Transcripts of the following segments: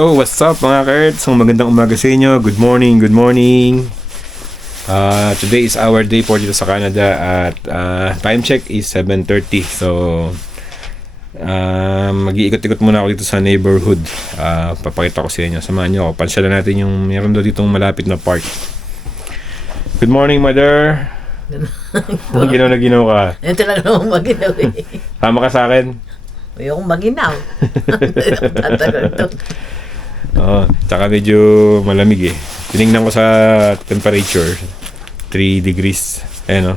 Yo, what's up mga Kurtz? So, magandang umaga sa inyo. Good morning, good morning. Uh, today is our day for dito sa Canada at uh, time check is 7.30. So, uh, mag-iikot-ikot muna ako dito sa neighborhood. Uh, papakita ko sa inyo. Samahan nyo ako. Pansyalan natin yung meron daw ditong malapit na park. Good morning, mother. Ano ginaw na ginaw ka? Yan talaga naman maginaw eh. Tama ka sa akin? Ayokong maginaw. Tatagal to. Oo. Tsaka medyo malamig eh. Tinignan ko sa temperature. 3 degrees. Ayan o.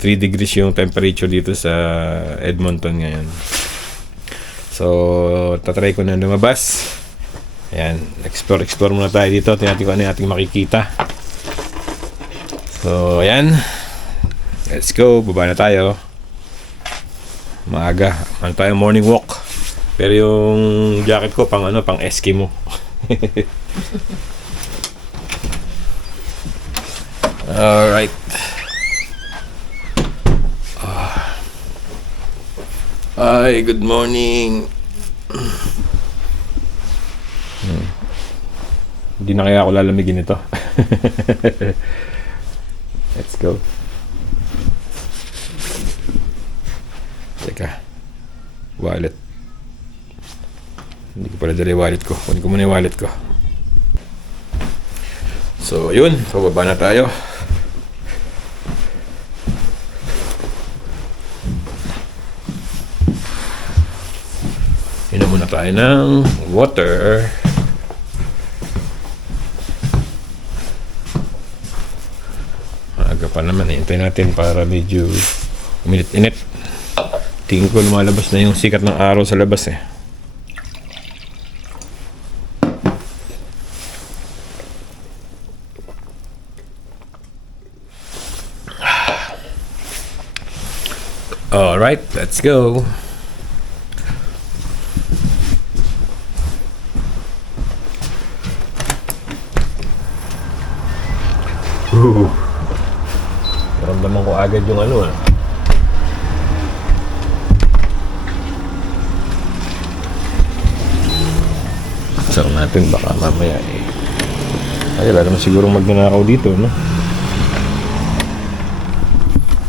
3 degrees yung temperature dito sa Edmonton ngayon. So, tatry ko na lumabas. Ayan. Explore, explore muna tayo dito. Tingnan ko ano yung ating makikita. So, ayan. Let's go. Baba na tayo. Maaga. Ano tayo? Morning walk. Pero yung jacket ko pang ano, pang Eskimo. Alright. Ah. Ay, good morning. Hmm. Hindi na kaya ako lalamigin ito. Let's go. Teka. Wallet. Hindi ko pala dala wallet ko. Kunin ko muna yung wallet ko. So, yun. Pababa na tayo. Inom muna tayo ng water. Aga pa naman. Hintay natin para medyo uminit-init. Tingin ko lumalabas na yung sikat ng araw sa labas eh. All right, let's go. Ooh. Naramdaman ko agad yung ano ah. So natin baka mamaya eh. Ay, wala naman siguro magnanakaw dito, no?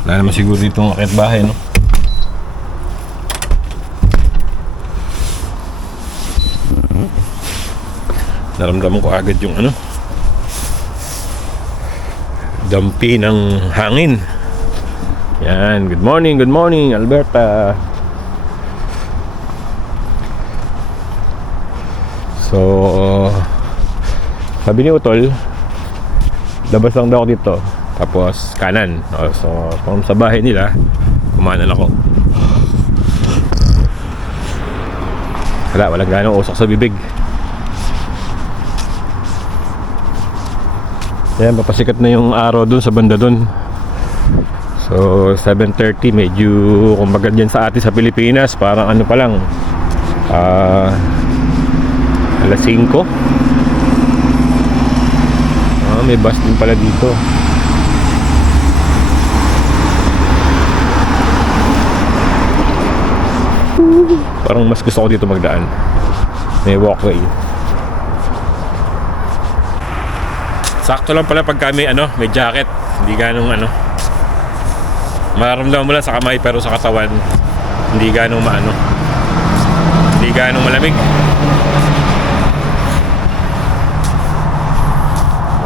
Wala naman siguro dito ang akit bahay, no? Naramdaman ko agad yung ano Dampi ng hangin Yan, good morning, good morning Alberta So Sabi ni Utol Labas lang daw ako dito tapos kanan. So, from sa bahay nila, kumanan ako. Wala, walang ganong usok sa bibig. Ayan, papasikat na yung araw dun sa banda dun. So, 7.30, medyo, kumbaga dyan sa atin sa Pilipinas, parang ano pa lang, ah, alas 5. Ah, may bus din pala dito. Parang mas gusto ko dito magdaan. May walkway. Sakto lang pala pag kami ano, may jacket. Hindi ganong ano. Mararamdaman mo lang sa kamay pero sa katawan hindi ganong maano. Hindi ganong malamig.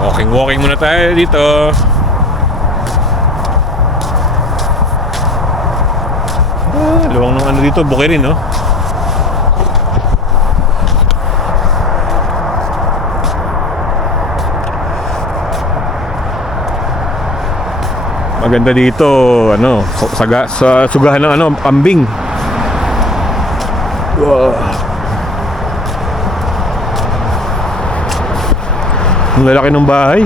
Walking walking muna tayo dito. Ah, luwang ng ano dito, buki rin, no? Maganda dito, ano, sa, sa, sugahan ng ano, kambing. Wow. Ang lalaki ng bahay.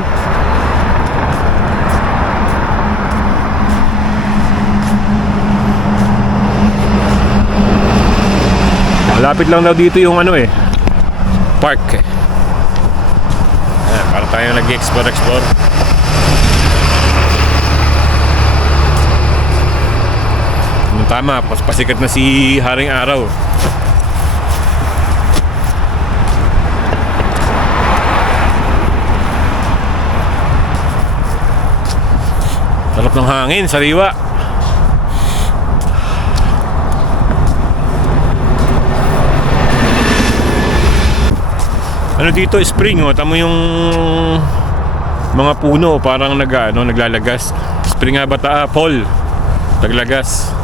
Malapit lang daw dito yung ano eh. Park eh. Para tayo nag-explore Tama, pasikat na si Haring Araw. Sarap ng hangin, sariwa. Ano dito, spring, oh. Tamo yung mga puno, parang nag, ano, naglalagas. Spring nga ba ta, ah, Paul? Naglagas.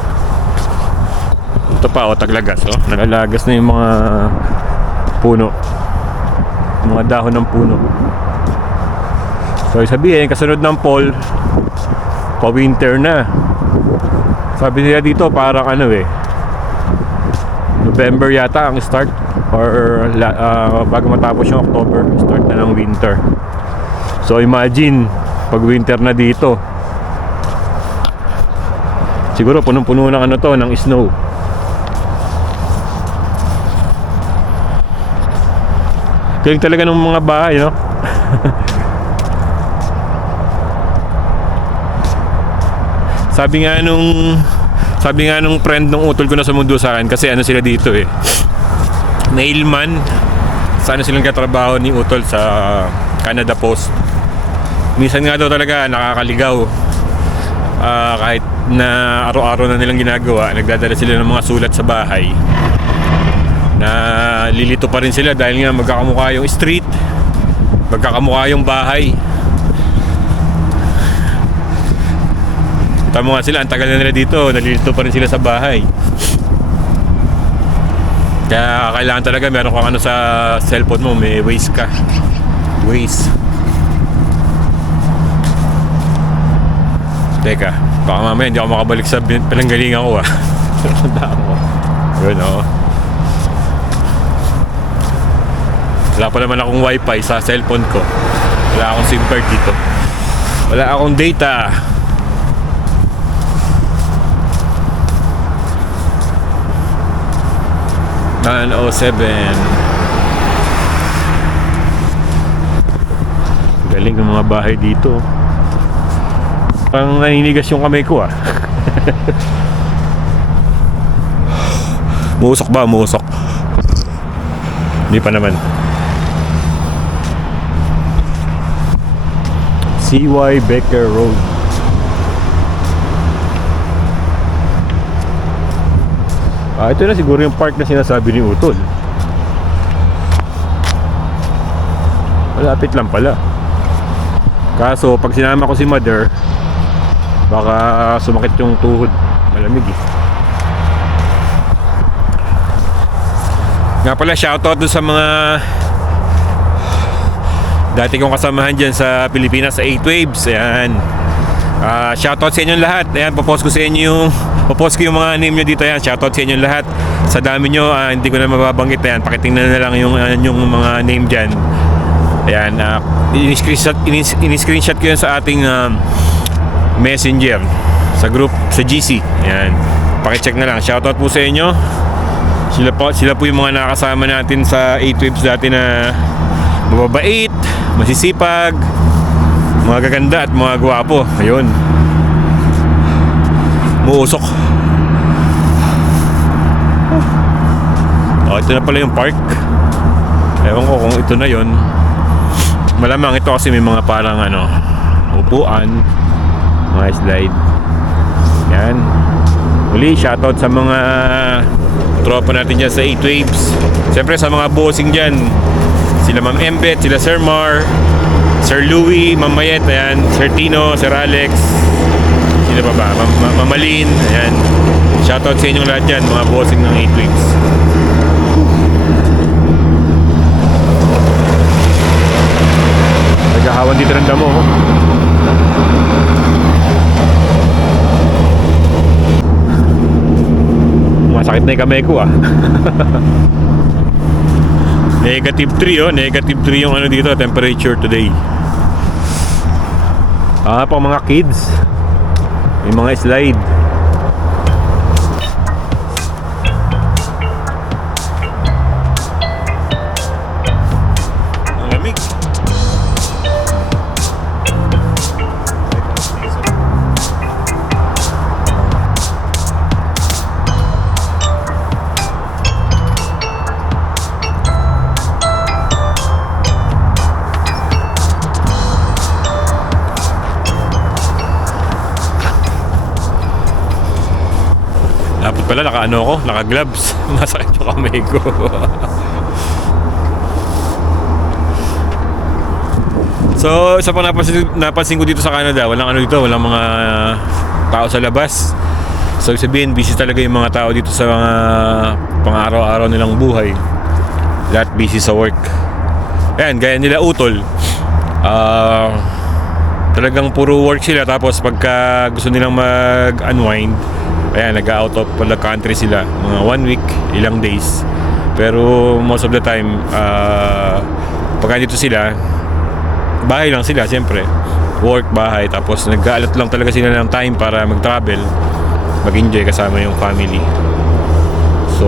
Ito pa, oh, taglagas, oh. Nalalagas na yung mga puno. Mga dahon ng puno. So, sabihin, kasunod ng fall, pa-winter na. Sabi nila dito, parang ano eh, November yata ang start or ah, bago matapos yung October, start na ng winter. So imagine, pag winter na dito, siguro punong-puno ng ano to, ng snow. Galing talaga ng mga bahay, no? Sabi nga nung sabi nga nung friend nung utol ko na sumundo sa akin kasi ano sila dito eh. Mailman. Sa ano silang katrabaho ni utol sa Canada Post. Minsan nga daw talaga nakakaligaw. Ah, kahit na araw-araw na nilang ginagawa, nagdadala sila ng mga sulat sa bahay. Na lilito pa rin sila dahil nga magkakamukha yung street, magkakamukha yung bahay. Tama nga sila, ang tagal na nila dito, nalilito pa rin sila sa bahay. Kaya kailangan talaga meron kang ano sa cellphone mo, may Waze ka. Waze. Teka, baka mamaya hindi ako makabalik sa pinanggalingan ko ah. Tandaan ko. Yun oh. Wala pa naman akong wifi sa cellphone ko. Wala akong SIM card dito. Wala akong data. Nine oh seven. Galing ng mga bahay dito. Parang naninigas yung kamay ko ah. Muusok ba? Muusok. Hindi pa naman. CY Becker Road. Ah, ito na siguro yung park na sinasabi ni Utol. Malapit lang pala. Kaso, pag sinama ko si Mother, baka sumakit yung tuhod. Malamig eh. Nga pala, shoutout dun sa mga dati kong kasamahan dyan sa Pilipinas sa 8 Waves. Ayan. Ah, shoutout sa inyong lahat. Ayan, popost ko sa inyo yung popost ko yung mga name nyo dito. Ayan, shoutout sa inyong lahat. Sa dami nyo, ah, hindi ko na mababanggit. Ayan, pakitingnan na lang yung, ah, yung mga name dyan. Ayan, uh, in-screenshot, in- in-screenshot ko yun sa ating um, messenger sa group, sa GC. Ayan, pakicheck na lang. Shoutout po sa inyo. Sila po, sila po yung mga nakasama natin sa 8 Waves dati na mababait, masisipag, mga gaganda at mga gwapo. Ayun. Muusok. Oh, ito na pala yung park. Ewan ko kung ito na yon. Malamang ito kasi may mga parang ano, upuan, mga slide. Yan. Muli, shoutout sa mga tropa natin dyan sa 8 Waves. Siyempre sa mga bossing dyan, sila Ma'am Embet, sila Sir Mar, Sir Louie, Ma'am Mayet, ayan, Sir Tino, Sir Alex, sino pa ba? Ma'am Ma- Malin, ayan. Shoutout sa inyong lahat dyan, mga bossing ng 8 Waves. Naghahawan dito ng damo. oh. Masakit na yung kamay ko ah. Negative 3 oh, negative 3 yung ano dito, temperature today. Ah, pang mga kids. May mga slide. Naka ano ako, naka gloves. Masakit yung kamay ko. so, isa pang napansin, napansin ko dito sa Canada, walang ano dito, walang mga tao sa labas. So, ibig sabihin, busy talaga yung mga tao dito sa mga pang-araw-araw nilang buhay. Lahat busy sa work. Ayan, gaya nila utol. Ah... talagang puro work sila tapos pagka gusto nilang mag-unwind ayan nag-out of the country sila. Mga one week ilang days. Pero most of the time uh, pagka dito sila bahay lang sila siyempre. Work bahay tapos nag-aalot lang talaga sila ng time para mag-travel mag-enjoy kasama yung family. So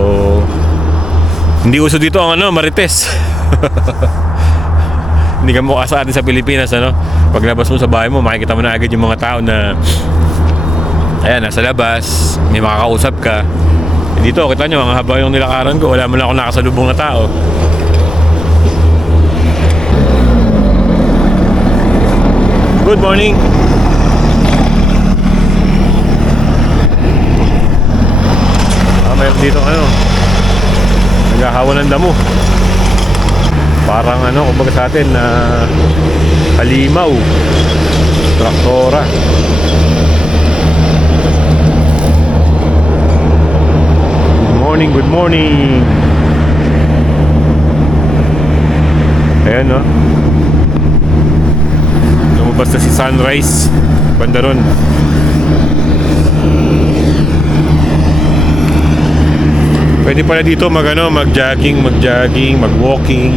hindi uso dito ang ano marites hindi ka mukha sa atin sa Pilipinas ano? Paglabas mo sa bahay mo makikita mo na agad yung mga tao na ayan nasa labas may makakausap ka. Eh, dito kita nyo ang haba yung nilakaran ko. Wala mo lang ako nakasalubong na tao. Good morning. Ah mayroon dito ano? Naghahawa ng damo Parang ano, kumbaga sa atin na halimaw, traktora. Good morning, good morning. Ayan no. Lumabas na si Sunrise. Banda ron. Pwede pala dito mag ano, mag-jogging, mag-jogging, mag-walking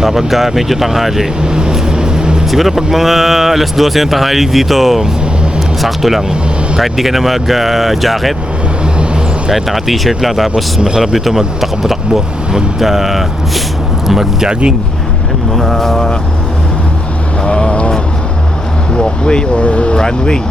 kapag ka medyo tanghali. Siguro pag mga alas 12 ng tanghali dito, sakto lang. Kahit di ka na mag-jacket, kahit naka-t-shirt lang, tapos masarap dito magtakbo-takbo, mag, ah, mag-jogging. Mga ah, walkway or runway.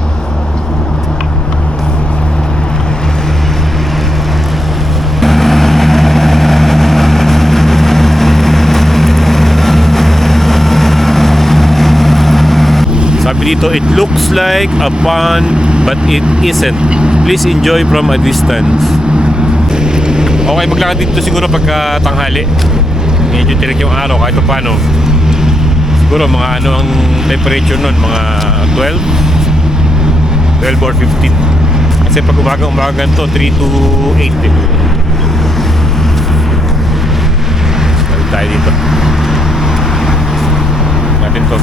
Sabi dito, it looks like a pond but it isn't. Please enjoy from a distance. Okay, maglakad dito siguro pagka tanghali. Medyo tirik yung araw kahit pa paano. Siguro mga ano ang temperature nun, mga 12? 12 or 15. Kasi pag umaga-umaga to, 3 to 8 eh. Tayo dito. Natin to.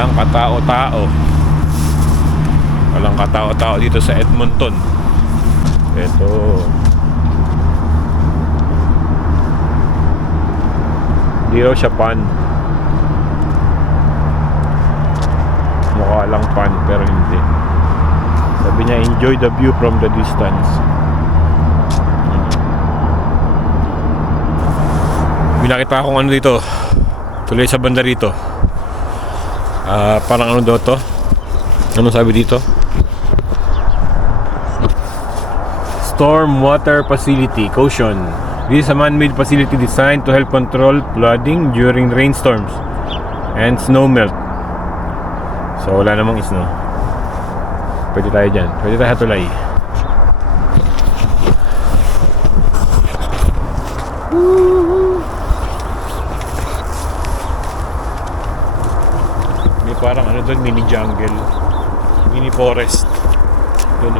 Walang katao-tao. Walang katao-tao dito sa Edmonton. Ito. Hindi raw siya pan. Mukha lang pan pero hindi. Sabi niya, enjoy the view from the distance. Binakita akong ano dito. Tuloy sa banda rito. Ah, parang ano daw to? Ano sabi dito? Storm Water Facility, Caution. This is a man-made facility designed to help control flooding during rainstorms and snow melt. So wala namang snow. Pwede tayo dyan. Pwede tayo tulay. Parang ano doon, mini jungle. Mini forest. Doon.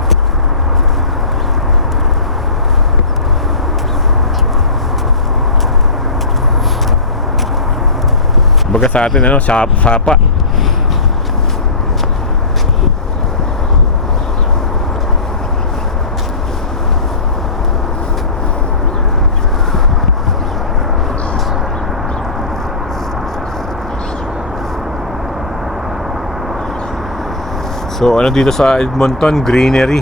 Baga sa atin ano, sap sapa. So ano dito sa Edmonton? Greenery.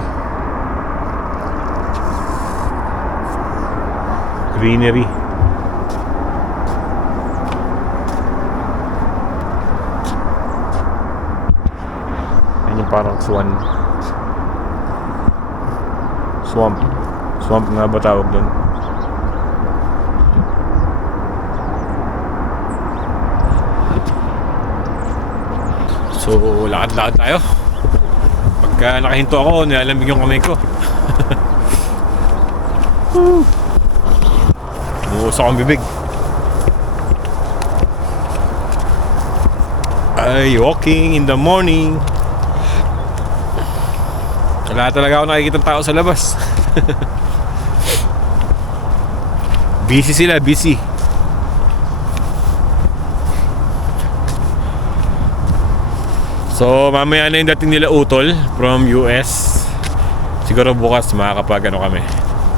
Greenery. Yan yung parang swan. Swamp. Swamp nga ba tawag doon? So, lakad-lakad tayo. Pagka nakahinto ako, nilalamig yung kamay ko. Umuusok ang bibig. Ay, walking in the morning. Wala talaga ako nakikita tao sa labas. busy sila, busy. So, mamaya na yung dating nila Utol from US. Siguro bukas makakapag ano kami.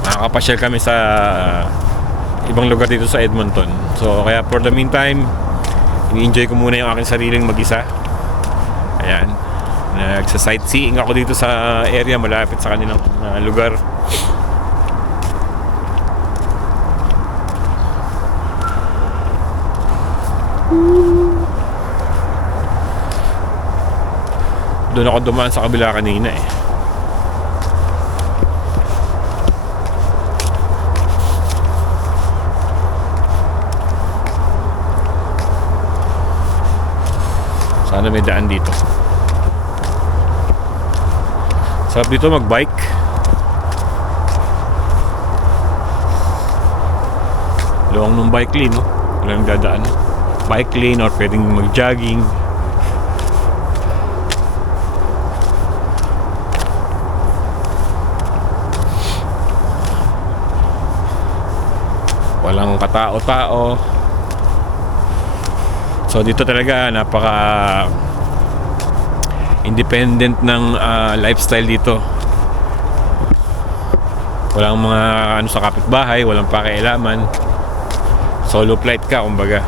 Makakapasyal kami sa ibang lugar dito sa Edmonton. So, kaya for the meantime, ini-enjoy ko muna yung aking sariling mag-isa. Ayan. Nagsa-sightseeing ako dito sa area malapit sa kanilang uh, lugar. Doon ako dumaan sa kabila kanina eh. Sana may daan dito. Sarap dito mag-bike. Luwang ng bike lane, no? Walang dadaan. Bike lane or pwedeng mag-jogging. Katao-tao. So dito talaga napaka independent ng ah, lifestyle dito. Walang mga ano sa kapitbahay, walang pakialaman. Solo flight ka kumbaga.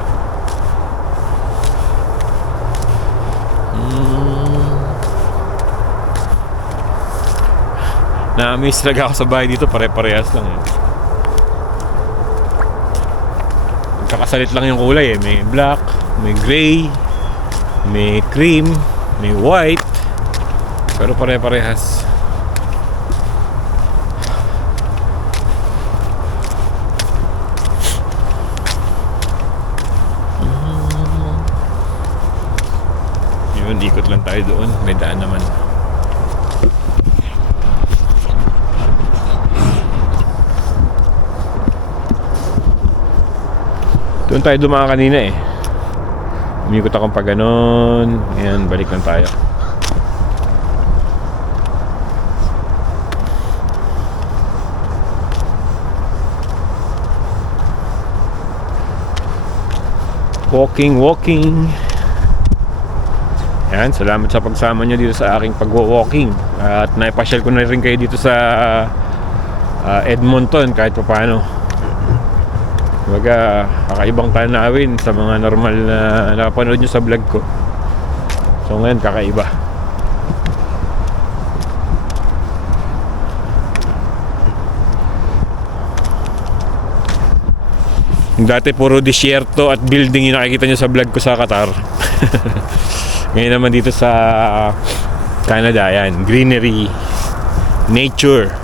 Mm. Na-miss talaga ako sa bahay dito, pare-parehas lang eh. Magkakasalit lang yung kulay eh. May black, may gray, may cream, may white. Pero pare-parehas. Yun, ikot lang tayo doon. May daan naman. Doon tayo dumaan kanina eh. Umikot akong pag ganon. Ayan, balik lang tayo. Walking, walking. Yan, salamat sa pagsama nyo dito sa aking pagwa-walking. At naipasyal ko na rin kayo dito sa ah, Edmonton kahit pa paano. Kumbaga, kakaibang tanawin sa mga normal na napanood nyo sa vlog ko. So ngayon, kakaiba. Dati puro disyerto at building yung nakikita nyo sa vlog ko sa Qatar. Ngayon naman dito sa Canada, yan. Greenery, nature.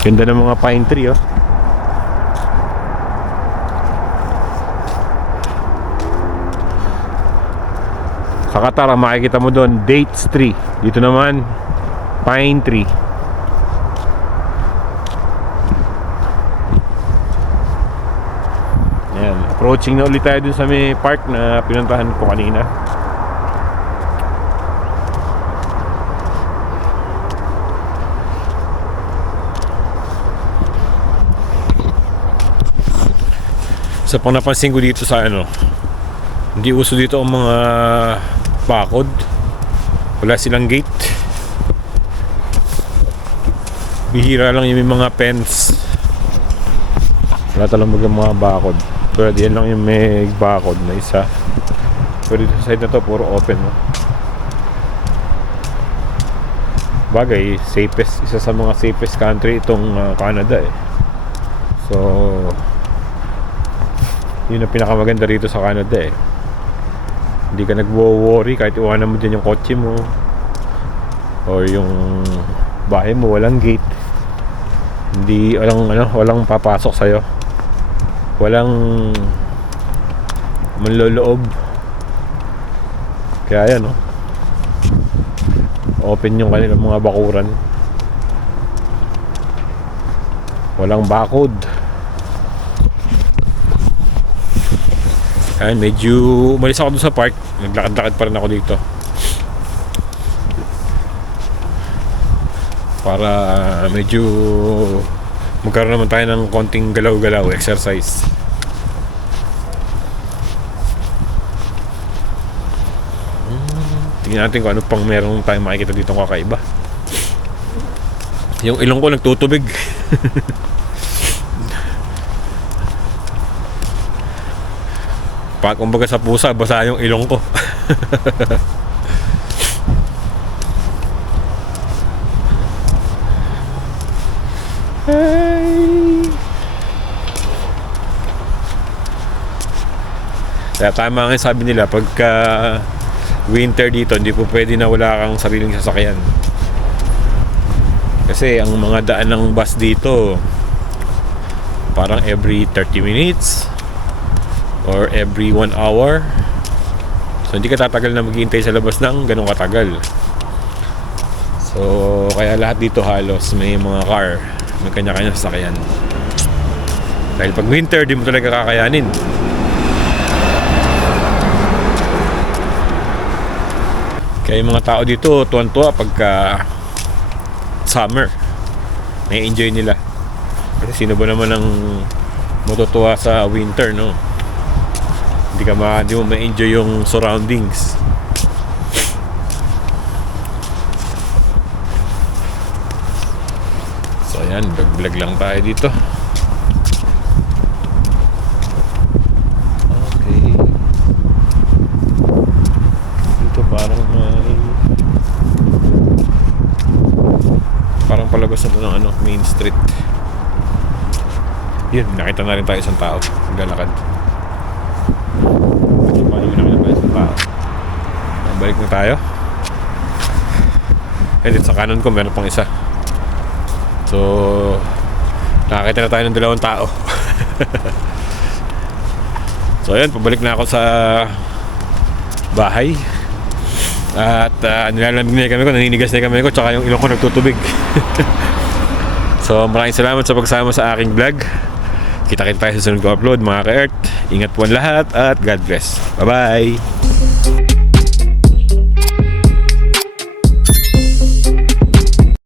Ganda ng mga pine tree, oh. Sa Qatar, ang makikita mo doon, dates tree. Dito naman, pine tree. Ayan, approaching na ulit tayo dun sa may park na pinuntahan ko kanina. Sa pang napansin ko dito sa ano, hindi uso dito ang mga bakod. Wala silang gate. Bihira lang yung mga fence. Wala talagang mga bakod. Pero diyan lang yung may bakod na isa. Pero dito sa side na to, puro open. No? Bagay, safest, isa sa mga safest country itong uh, Canada eh. So, yun ang pinakamaganda rito sa Canada eh. Hindi ka nagwo-worry kahit iwanan mo dyan yung kotse mo. Or yung bahay mo, walang gate. Hindi, walang, ano, walang papasok sa'yo. walang manloloob. Kaya yan, no? Open yung kanilang mga bakuran. Walang bakod. Ayan, medyo umalis ako dun sa park. Naglakad-lakad pa rin ako dito. Para ah, medyo magkaroon naman tayo ng konting galaw-galaw, exercise. Hmm, Tingnan natin kung ano pang meron tayong makikita dito kakaiba. Yung ilong ko nagtutubig. Pag kumbaga sa pusa, basa yung ilong ko. Ay. Kaya tama nga sabi nila, pagka winter dito, hindi po pwede na wala kang sariling sasakyan. Kasi ang mga daan ng bus dito, parang every 30 minutes or every 1 hour. So hindi ka tatagal na maghihintay sa labas ng ganong katagal. So kaya lahat dito halos may mga car, may kanya-kanya sasakyan. Dahil pag winter, di mo talaga kakayanin. Kaya yung mga tao dito, tuwan-tuwa pagka summer. May-enjoy nila. Kasi sino ba naman ang matutuwa sa winter, no? Hindi ka ma, hindi mo ma-enjoy yung surroundings. So ayan, vlog lang tayo dito. Okay. Dito parang may parang palabas na to ng ano, main street. Yun, nakita na rin tayo isang tao. Naglalakad. Kasi paano mo nakita tayo isang tao? Balik na tayo. And sa kanan ko, meron pang isa. So, nakakita na tayo ng dalawang tao. so, ayan, pabalik na ako sa bahay. At uh, nilalamig na kami ko, naninigas na kami ko, tsaka yung ilong ko nagtutubig. so, maraming salamat sa pagsama sa aking vlog. Kita-kita tayo sa sunod ko upload, mga ka-Earth. Ingat po ang lahat at God bless. Bye-bye!